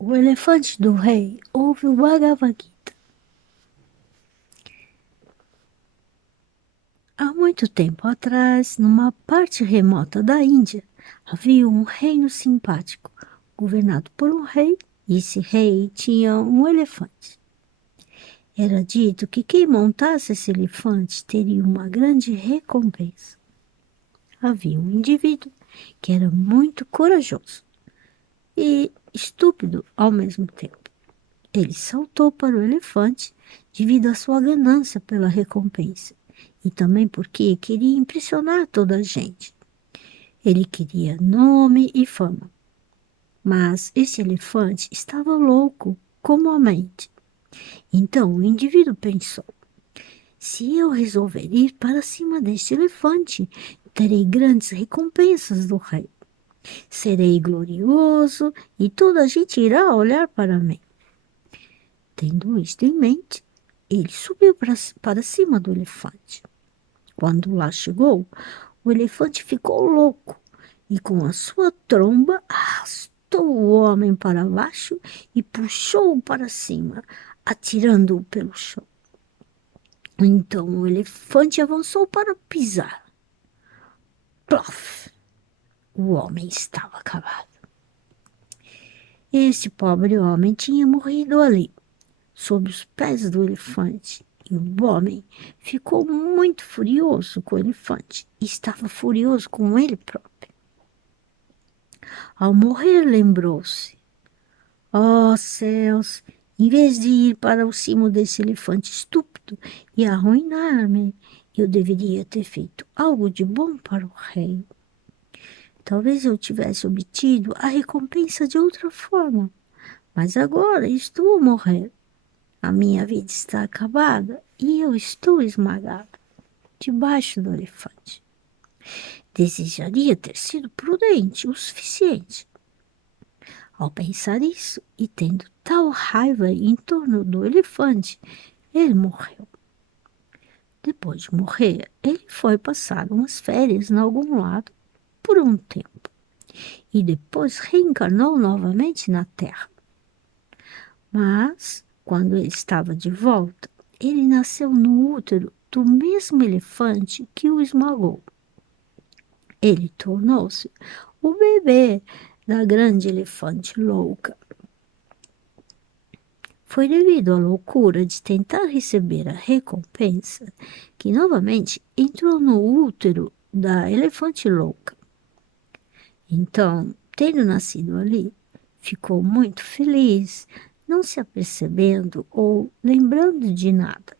O elefante do rei ouve o Bhagavad Gita. Há muito tempo atrás, numa parte remota da Índia, havia um reino simpático, governado por um rei, e esse rei tinha um elefante. Era dito que quem montasse esse elefante teria uma grande recompensa. Havia um indivíduo que era muito corajoso e estúpido ao mesmo tempo. Ele saltou para o elefante devido à sua ganância pela recompensa e também porque queria impressionar toda a gente. Ele queria nome e fama, mas esse elefante estava louco, como a mente. Então o indivíduo pensou: se eu resolver ir para cima deste elefante, terei grandes recompensas do rei. Serei glorioso e toda a gente irá olhar para mim. Tendo isto em mente, ele subiu para cima do elefante. Quando lá chegou, o elefante ficou louco e, com a sua tromba, arrastou o homem para baixo e puxou-o para cima, atirando-o pelo chão. Então o elefante avançou para pisar. Plof! O homem estava acabado. Este pobre homem tinha morrido ali, sob os pés do elefante. E o homem ficou muito furioso com o elefante e estava furioso com ele próprio. Ao morrer, lembrou-se: ó céus, em vez de ir para o cimo desse elefante estúpido e arruinar-me, eu deveria ter feito algo de bom para o rei. Talvez eu tivesse obtido a recompensa de outra forma, mas agora estou a morrer. A minha vida está acabada e eu estou esmagado debaixo do elefante. Desejaria ter sido prudente o suficiente. Ao pensar isso e tendo tal raiva em torno do elefante, ele morreu. Depois de morrer, ele foi passar umas férias em algum lado por um tempo e depois reencarnou novamente na Terra. Mas, quando ele estava de volta, ele nasceu no útero do mesmo elefante que o esmagou. Ele tornou-se o bebê da grande elefante louca. Foi devido à loucura de tentar receber a recompensa que novamente entrou no útero da elefante louca. Então, tendo nascido ali, ficou muito feliz, não se apercebendo ou lembrando de nada.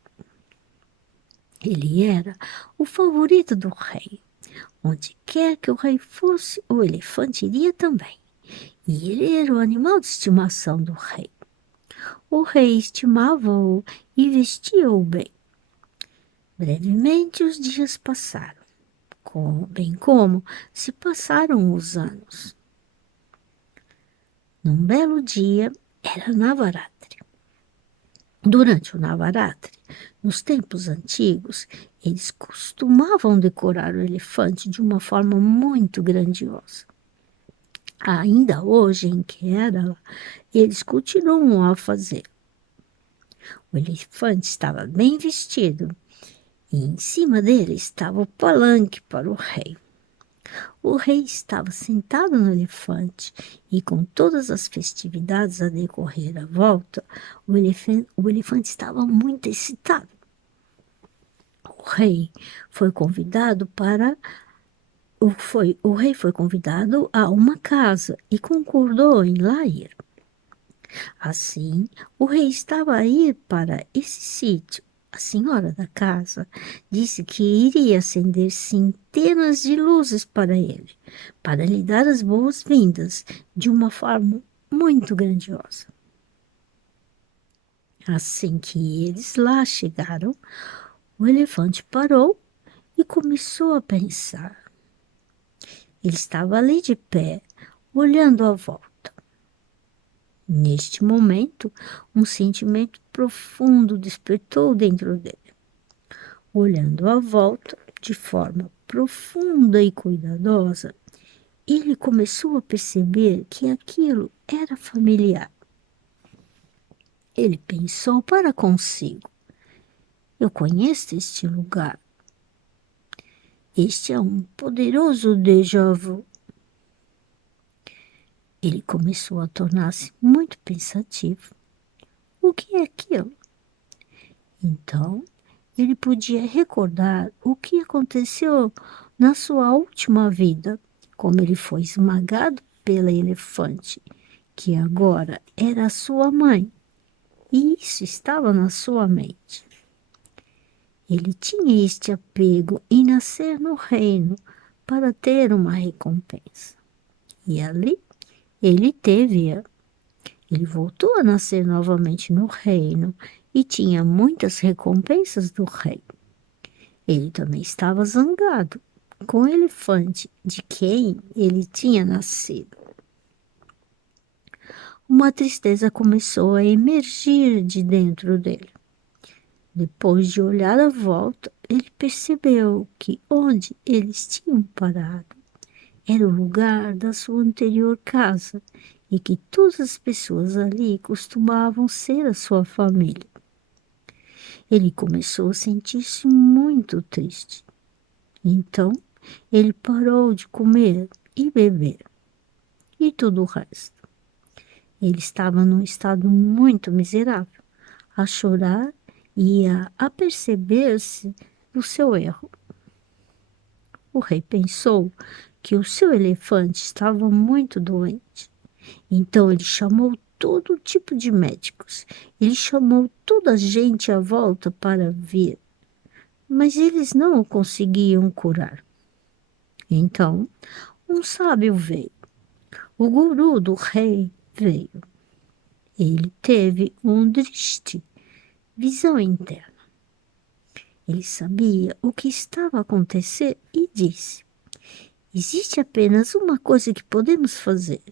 Ele era o favorito do rei. Onde quer que o rei fosse, o elefante iria também. E ele era o animal de estimação do rei. O rei estimava-o e vestia-o bem. Brevemente os dias passaram, bem como se passaram os anos. Num belo dia, era Navaratri. Durante o Navaratri, nos tempos antigos, eles costumavam decorar o elefante de uma forma muito grandiosa. Ainda hoje, em Kerala, eles continuam a fazer. O elefante estava bem vestido e em cima dele estava o palanque para o rei. O rei estava sentado no elefante e, com todas as festividades a decorrer à volta, o elefante estava muito excitado. O rei foi convidado para o rei foi convidado a uma casa e concordou em lá ir. Assim, o rei estava a ir para esse sítio. A senhora da casa disse que iria acender centenas de luzes para ele, para lhe dar as boas-vindas de uma forma muito grandiosa. Assim que eles lá chegaram, o elefante parou e começou a pensar. Ele estava ali de pé, olhando à volta. Neste momento, um sentimento profundo despertou dentro dele. Olhando à volta de forma profunda e cuidadosa, ele começou a perceber que aquilo era familiar. Ele pensou para consigo: eu conheço este lugar. Este é um poderoso déjà vu. Ele começou a tornar-se muito pensativo. O que é aquilo? Então, ele podia recordar o que aconteceu na sua última vida, como ele foi esmagado pela elefante, que agora era sua mãe, e isso estava na sua mente. Ele tinha este apego em nascer no reino para ter uma recompensa. E ali ele teve-a. Ele voltou a nascer novamente no reino e tinha muitas recompensas do rei. Ele também estava zangado com o elefante de quem ele tinha nascido. Uma tristeza começou a emergir de dentro dele. Depois de olhar à volta, ele percebeu que onde eles tinham parado era o lugar da sua anterior casa e que todas as pessoas ali costumavam ser a sua família. Ele começou a sentir-se muito triste. Então, ele parou de comer e beber e tudo o resto. Ele estava num estado muito miserável, a chorar e a aperceber-se do seu erro. O rei pensou que o seu elefante estava muito doente. Então ele chamou todo tipo de médicos. Ele chamou toda a gente à volta para ver, mas eles não o conseguiam curar. Então, um sábio veio. O guru do rei veio. Ele teve um drishti, visão interna. Ele sabia o que estava a acontecer e disse: existe apenas uma coisa que podemos fazer,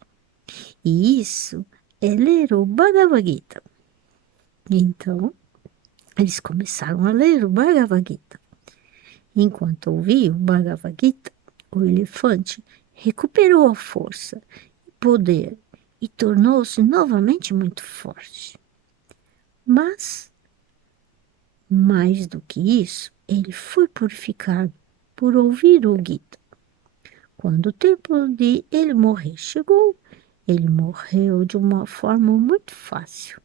e isso é ler o Bhagavad Gita. Então, eles começaram a ler o Bhagavad Gita. Enquanto ouvia o Bhagavad Gita, o elefante recuperou a força e poder e tornou-se novamente muito forte. Mas, mais do que isso, ele foi purificado por ouvir o Gita. Quando o tempo de ele morrer chegou, ele morreu de uma forma muito fácil,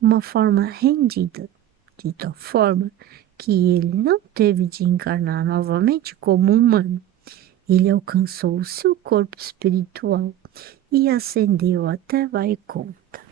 uma forma rendida, de tal forma que ele não teve de encarnar novamente como humano. Ele alcançou o seu corpo espiritual e ascendeu até Vaikunta.